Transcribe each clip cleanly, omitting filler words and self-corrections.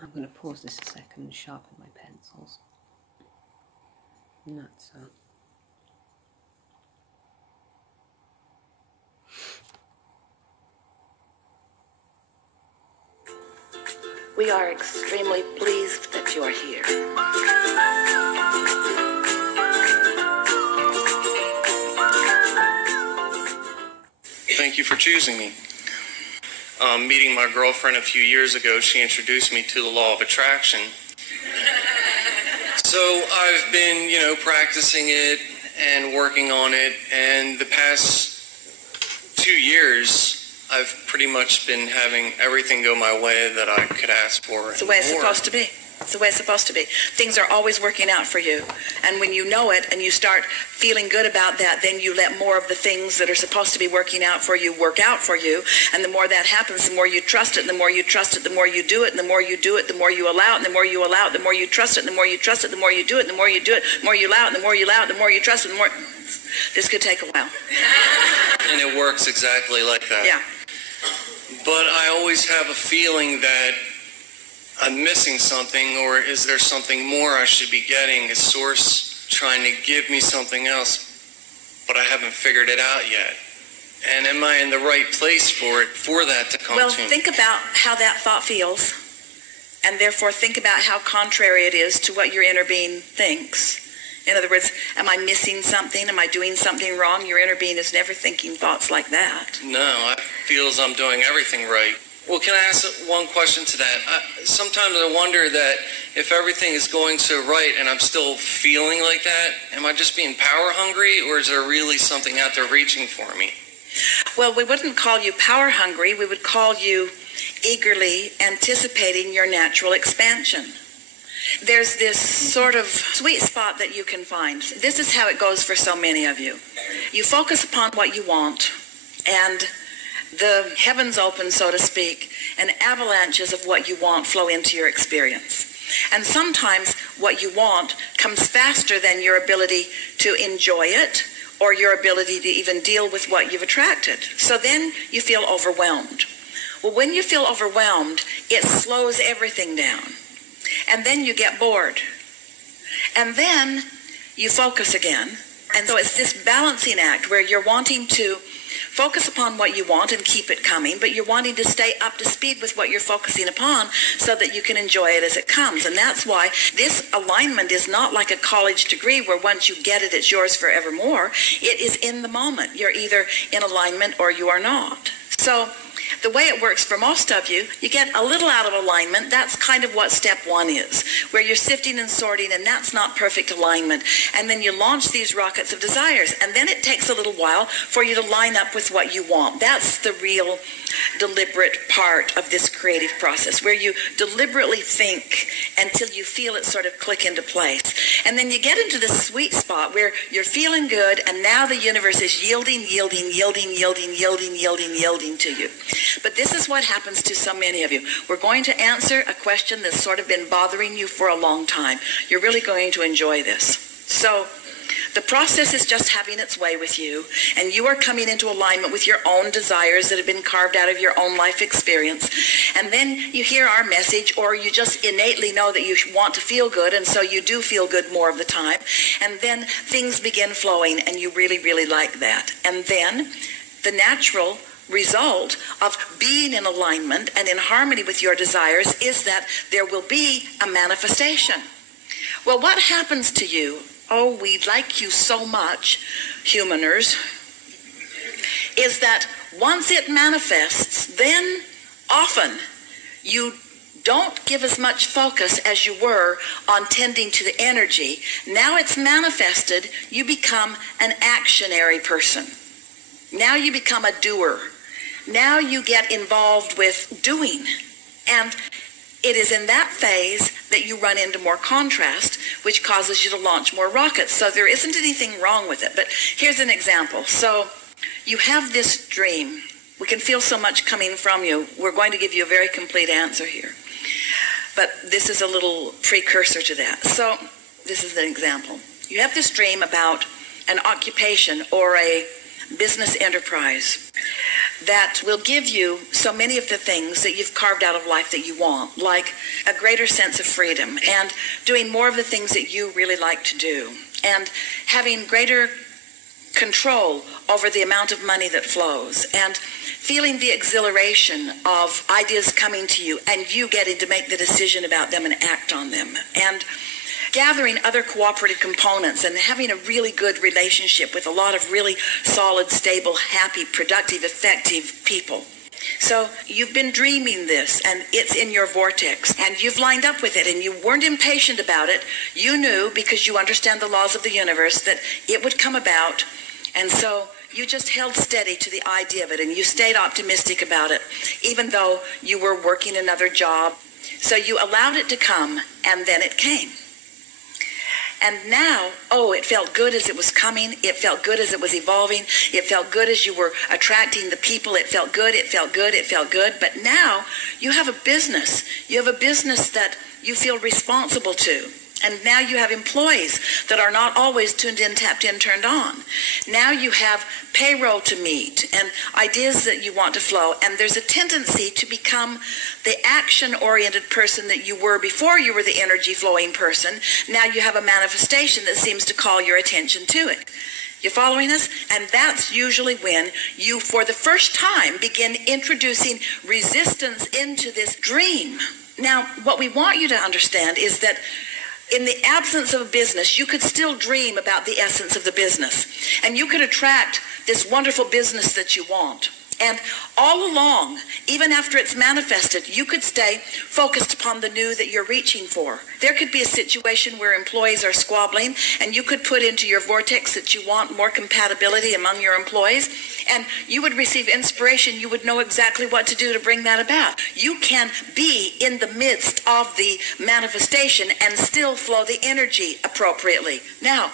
I'm going to pause this a second and sharpen my pencils. And that's We are extremely pleased that you are here. Thank you for choosing me. Meeting my girlfriend a few years ago, she introduced me to the law of attraction. So I've been, practicing it and working on it, and the past 2 years, I've pretty much been having everything go my way that I could ask for. It's the way it's supposed to be. It's the way it's supposed to be. Things are always working out for you. And when you know it and you start feeling good about that, then you let more of the things that are supposed to be working out for you work out for you. And the more that happens, the more you trust it, and the more you trust it, the more you do it, and the more you do it, the more you allow it, and the more you allow it, the more you trust it, and the more you trust it, the more you do it, and the more you do it, the more you allow it, and the more you allow it, the more you trust it, the more... This could take a while. And it works exactly like that. Yeah. But I always have a feeling that I'm missing something, or is there something more I should be getting? Is Source trying to give me something else, but I haven't figured it out yet? And am I in the right place for that to come to me? Well, think about how that thought feels, and therefore think about how contrary it is to what your inner being thinks. In other words, am I missing something? Am I doing something wrong? Your inner being is never thinking thoughts like that. No, I feel as I'm doing everything right. Well, can I ask one question to that? Sometimes I wonder that if everything is going so right and I'm still feeling like that, am I just being power hungry, or is there really something out there reaching for me? Well, we wouldn't call you power hungry. We would call you eagerly anticipating your natural expansion. There's this sort of sweet spot that you can find. This is how it goes for so many of you. You focus upon what you want, and the heavens open, so to speak, and avalanches of what you want flow into your experience. And sometimes what you want comes faster than your ability to enjoy it or your ability to even deal with what you've attracted. So then you feel overwhelmed. Well, when you feel overwhelmed, it slows everything down. And then you get bored. And then you focus again. And so it's this balancing act where you're wanting to focus upon what you want and keep it coming, but you're wanting to stay up to speed with what you're focusing upon so that you can enjoy it as it comes. And that's why this alignment is not like a college degree where once you get it, it's yours forevermore. It is in the moment. You're either in alignment or you are not. So the way it works for most of you, you get a little out of alignment. That's kind of what step one is, where you're sifting and sorting, and that's not perfect alignment. And then you launch these rockets of desires, and then it takes a little while for you to line up with what you want. That's the real deliberate part of this creative process, where you deliberately think until you feel it sort of click into place. And then you get into the sweet spot where you're feeling good, and now the universe is yielding to you. But this is what happens to so many of you. We're going to answer a question that's sort of been bothering you for a long time. You're really going to enjoy this. So the process is just having its way with you, and you are coming into alignment with your own desires that have been carved out of your own life experience. And then you hear our message, or you just innately know that you want to feel good, and so you do feel good more of the time. And then things begin flowing, and you really, really like that. And then the natural result of being in alignment and in harmony with your desires is that there will be a manifestation. Well, what happens to you? Oh, we like you so much, humaners, is that once it manifests, then often you don't give as much focus as you were on tending to the energy. Now it's manifested, you become an actionary person. Now you become a doer. Now you get involved with doing. And it is in that phase that you run into more contrast, which causes you to launch more rockets. So there isn't anything wrong with it. But here's an example. So you have this dream. We can feel so much coming from you. We're going to give you a very complete answer here. But this is a little precursor to that. So this is an example. You have this dream about an occupation or a business enterprise that will give you so many of the things that you've carved out of life that you want, like a greater sense of freedom and doing more of the things that you really like to do and having greater control over the amount of money that flows and feeling the exhilaration of ideas coming to you and you getting to make the decision about them and act on them, and gathering other cooperative components and having a really good relationship with a lot of really solid, stable, happy, productive, effective people. So you've been dreaming this, and it's in your vortex, and you've lined up with it, and you weren't impatient about it. You knew, because you understand the laws of the universe, that it would come about, and so you just held steady to the idea of it, and you stayed optimistic about it, even though you were working another job. So you allowed it to come, and then it came. And now, it felt good as it was coming. It felt good as it was evolving. It felt good as you were attracting the people. It felt good, it felt good, it felt good. But now you have a business. You have a business that you feel responsible to. And now you have employees that are not always tuned in, tapped in, turned on. Now you have payroll to meet and ideas that you want to flow. And there's a tendency to become the action-oriented person that you were before you were the energy-flowing person. Now you have a manifestation that seems to call your attention to it. You following us? And that's usually when you, for the first time, begin introducing resistance into this dream. Now, what we want you to understand is that in the absence of a business, you could still dream about the essence of the business. And you could attract this wonderful business that you want. And all along, even after it's manifested, you could stay focused upon the new that you're reaching for. There could be a situation where employees are squabbling, and you could put into your vortex that you want more compatibility among your employees, and you would receive inspiration. You would know exactly what to do to bring that about. You can be in the midst of the manifestation and still flow the energy appropriately. Now,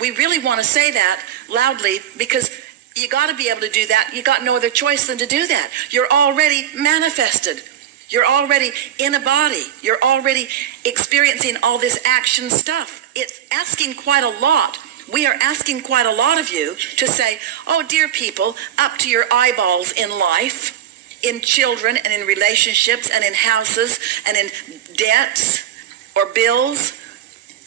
we really want to say that loudly because you got to be able to do that. You got no other choice than to do that. You're already manifested. You're already in a body. You're already experiencing all this action stuff. It's asking quite a lot. We are asking quite a lot of you to say, oh, dear people, up to your eyeballs in life, in children and in relationships and in houses and in debts or bills,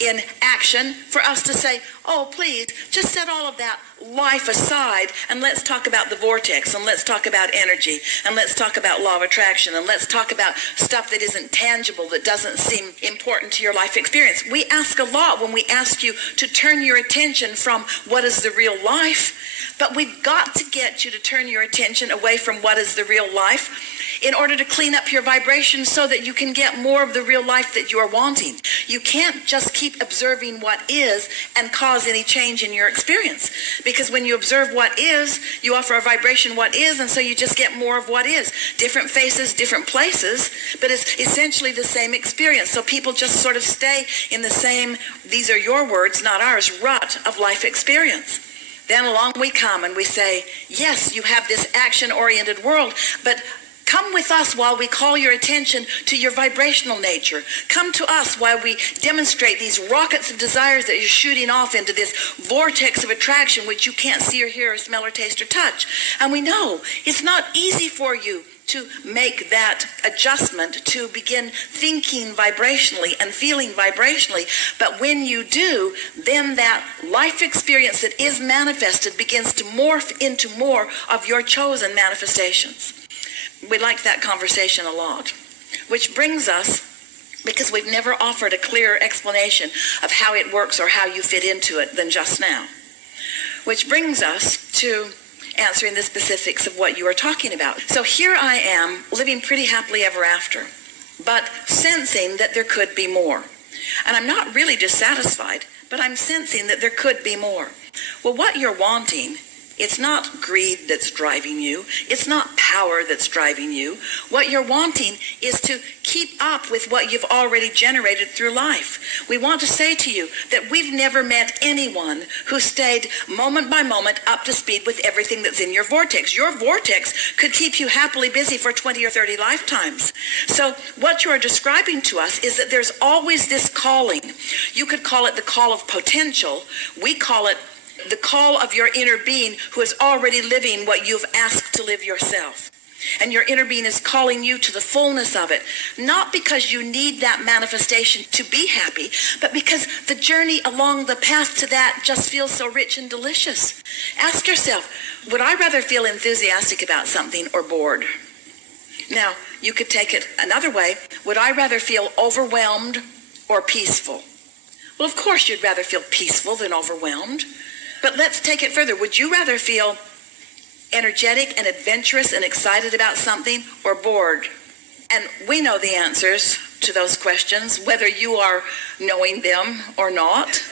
in action, for us to say, oh, please, just set all of that life aside and let's talk about the vortex, and let's talk about energy, and let's talk about law of attraction, and let's talk about stuff that isn't tangible, that doesn't seem important to your life experience. We ask a lot when we ask you to turn your attention from what is the real life, but we've got to get you to turn your attention away from what is the real life in order to clean up your vibration so that you can get more of the real life that you are wanting. You can't just keep observing what is and cause any change in your experience. Because when you observe what is, you offer a vibration what is, and so you just get more of what is. Different faces, different places, but it's essentially the same experience. So people just sort of stay in the same, these are your words, not ours, rut of life experience. Then along we come and we say, yes, you have this action-oriented world, but come with us while we call your attention to your vibrational nature. Come to us while we demonstrate these rockets of desires that you're shooting off into this vortex of attraction which you can't see or hear or smell or taste or touch. And we know it's not easy for you to make that adjustment, to begin thinking vibrationally and feeling vibrationally. But when you do, then that life experience that is manifested begins to morph into more of your chosen manifestations. We like that conversation a lot, which brings us, because we've never offered a clearer explanation of how it works or how you fit into it than just now, which brings us to answering the specifics of what you are talking about. So here I am, living pretty happily ever after, but sensing that there could be more. And I'm not really dissatisfied, but I'm sensing that there could be more. Well, what you're wanting, it's not greed that's driving you. It's not power that's driving you. What you're wanting is to keep up with what you've already generated through life. We want to say to you that we've never met anyone who stayed moment by moment up to speed with everything that's in your vortex. Your vortex could keep you happily busy for 20 or 30 lifetimes. So what you are describing to us is that there's always this calling. You could call it the call of potential. We call it the call of your inner being who is already living what you've asked to live yourself. And your inner being is calling you to the fullness of it, not because you need that manifestation to be happy, but because the journey along the path to that just feels so rich and delicious. Ask yourself, would I rather feel enthusiastic about something or bored? Now, you could take it another way. Would I rather feel overwhelmed or peaceful? Well, of course you'd rather feel peaceful than overwhelmed. But let's take it further. Would you rather feel energetic and adventurous and excited about something or bored? And we know the answers to those questions, whether you are knowing them or not.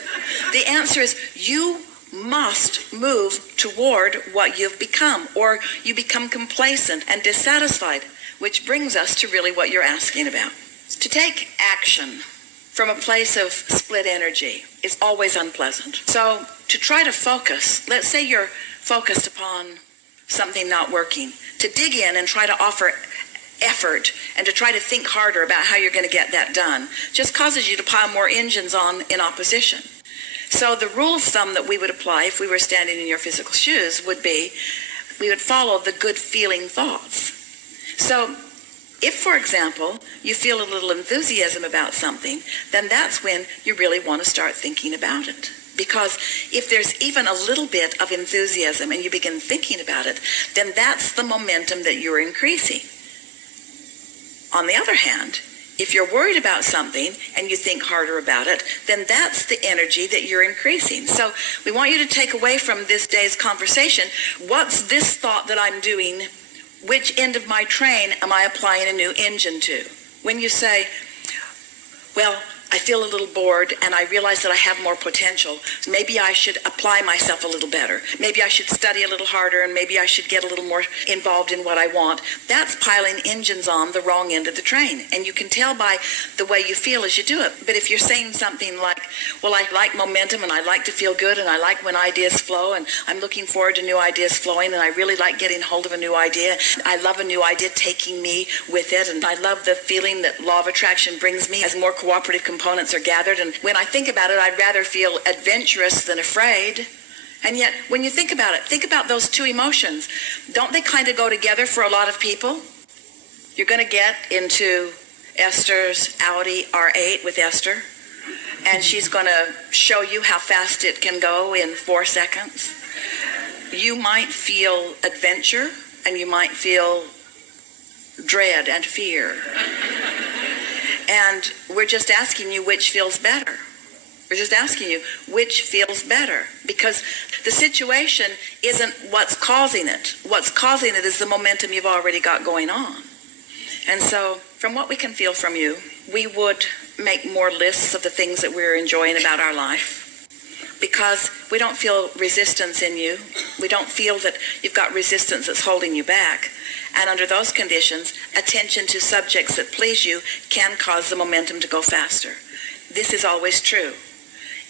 The answer is you must move toward what you've become, or you become complacent and dissatisfied, which brings us to really what you're asking about. To take action from a place of split energy is always unpleasant. So to try to focus, let's say you're focused upon something not working, to dig in and try to offer effort and to try to think harder about how you're going to get that done just causes you to pile more engines on in opposition. So the rule of thumb that we would apply if we were standing in your physical shoes would be we would follow the good feeling thoughts. So if, for example, you feel a little enthusiasm about something, then that's when you really want to start thinking about it. Because if there's even a little bit of enthusiasm and you begin thinking about it, then that's the momentum that you're increasing. On the other hand, if you're worried about something and you think harder about it, then that's the energy that you're increasing. So we want you to take away from this day's conversation, what's this thought that I'm doing? Which end of my train am I applying a new engine to? When you say, well, I feel a little bored and I realize that I have more potential. Maybe I should apply myself a little better. Maybe I should study a little harder and maybe I should get a little more involved in what I want. That's piling engines on the wrong end of the train. And you can tell by the way you feel as you do it. But if you're saying something like, well, I like momentum and I like to feel good and I like when ideas flow and I'm looking forward to new ideas flowing and I really like getting hold of a new idea. I love a new idea taking me with it and I love the feeling that law of attraction brings me as more cooperative components are gathered, and when I think about it, I'd rather feel adventurous than afraid. And yet, when you think about those two emotions. Don't they kind of go together for a lot of people? You're going to get into Esther's Audi R8 with Esther, and she's going to show you how fast it can go in 4 seconds. You might feel adventure, and you might feel dread and fear. And we're just asking you which feels better. We're just asking you which feels better. Because the situation isn't what's causing it. What's causing it is the momentum you've already got going on. And so, from what we can feel from you, we would make more lists of the things that we're enjoying about our life. Because we don't feel resistance in you. We don't feel that you've got resistance that's holding you back. And under those conditions, attention to subjects that please you can cause the momentum to go faster. This is always true.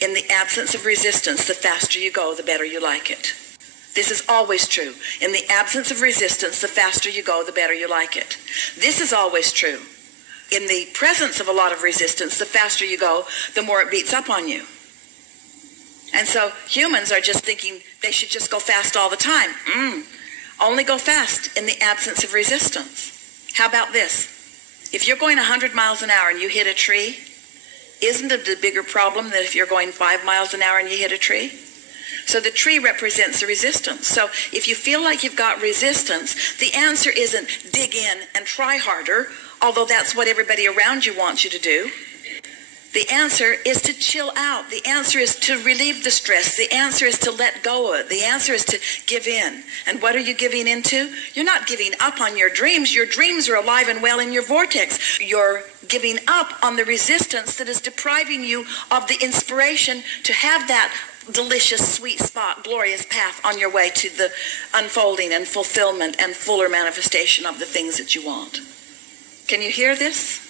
In the absence of resistance, the faster you go, the better you like it. This is always true. In the absence of resistance, the faster you go, the better you like it. This is always true. In the presence of a lot of resistance, the faster you go, the more it beats up on you. And so humans are just thinking they should just go fast all the time. Only go fast in the absence of resistance. How about this? If you're going 100 miles an hour and you hit a tree, isn't it a bigger problem than if you're going 5 miles an hour and you hit a tree? So the tree represents the resistance. So if you feel like you've got resistance, the answer isn't dig in and try harder, although that's what everybody around you wants you to do. The answer is to chill out. The answer is to relieve the stress. The answer is to let go of it. The answer is to give in. And what are you giving into? You're not giving up on your dreams. Your dreams are alive and well in your vortex. You're giving up on the resistance that is depriving you of the inspiration to have that delicious, sweet spot, glorious path on your way to the unfolding and fulfillment and fuller manifestation of the things that you want. Can you hear this?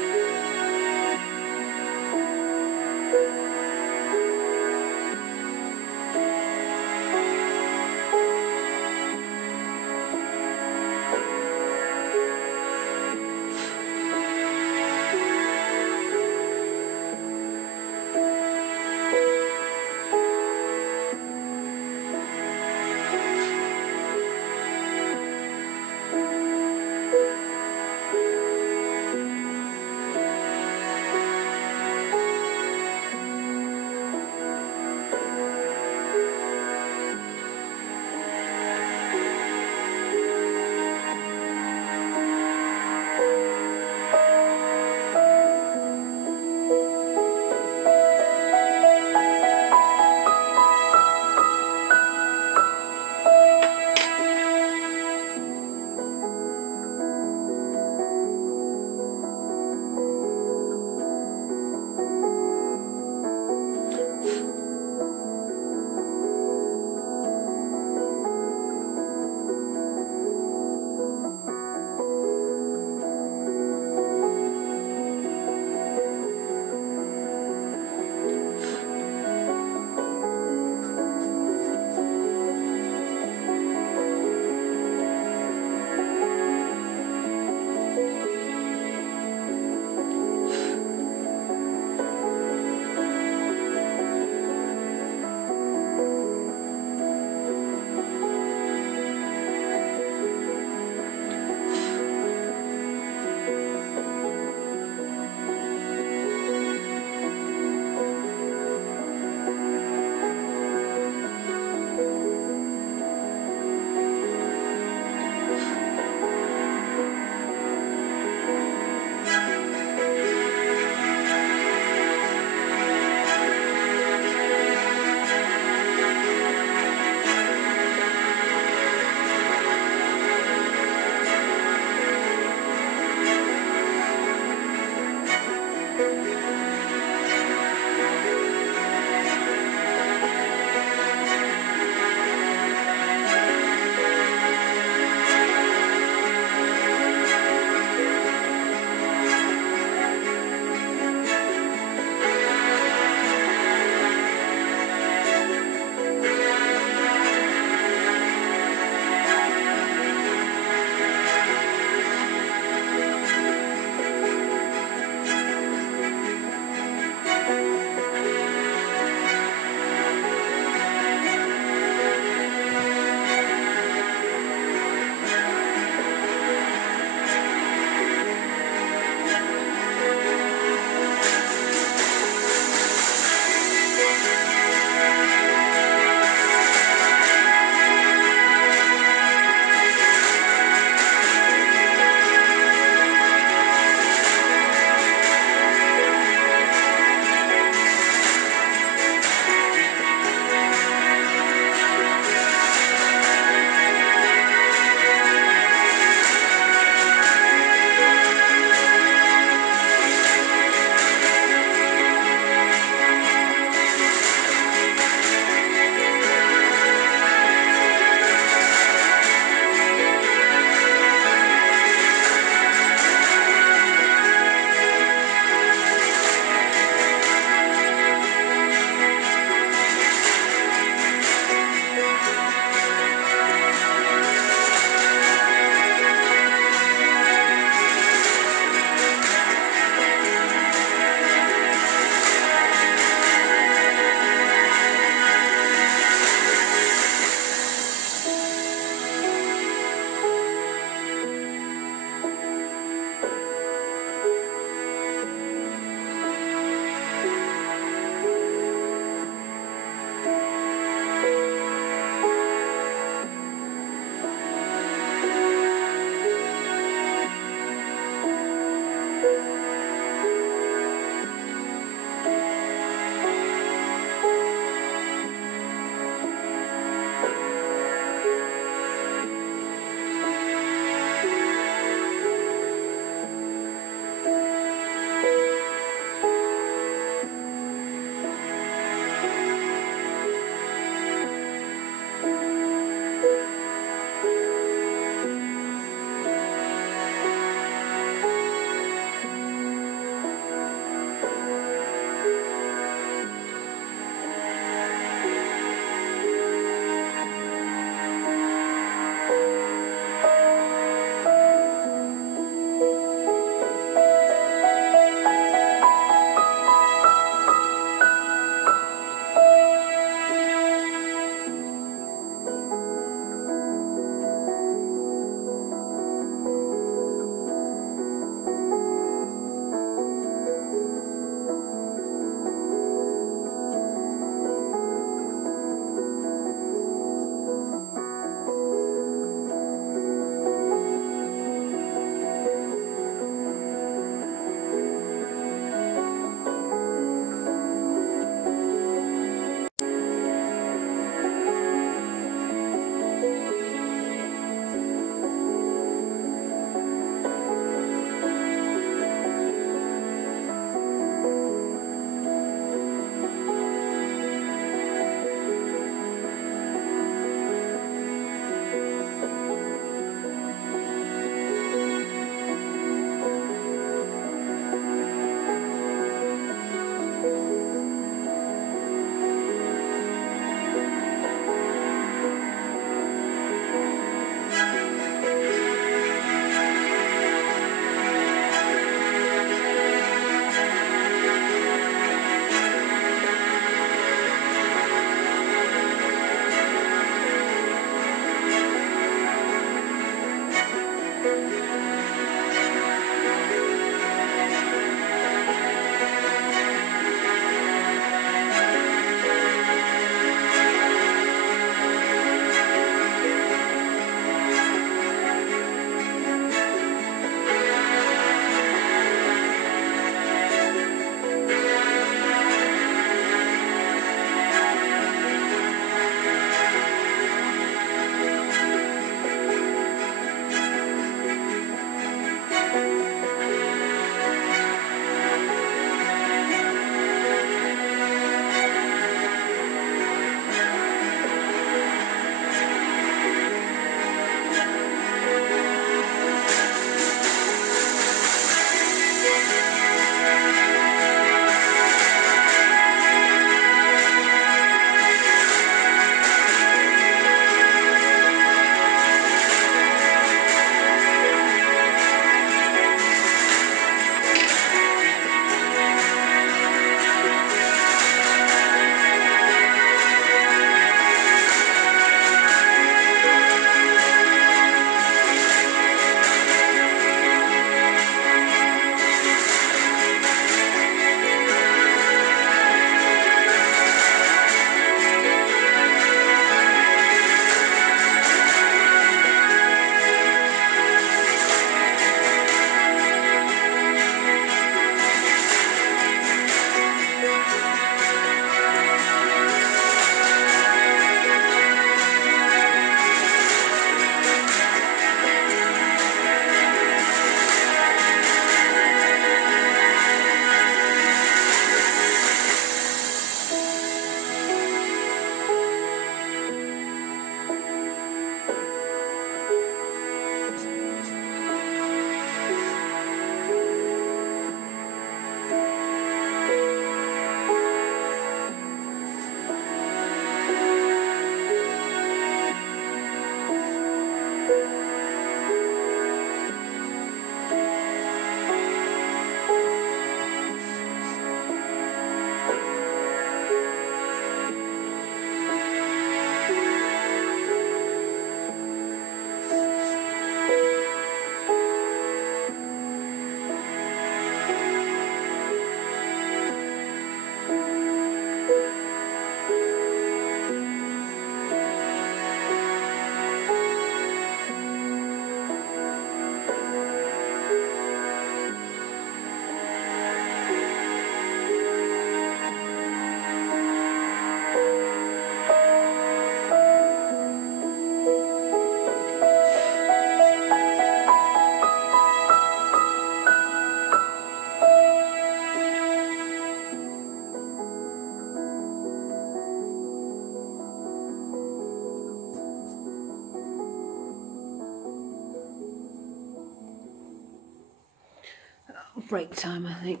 Break time, I think.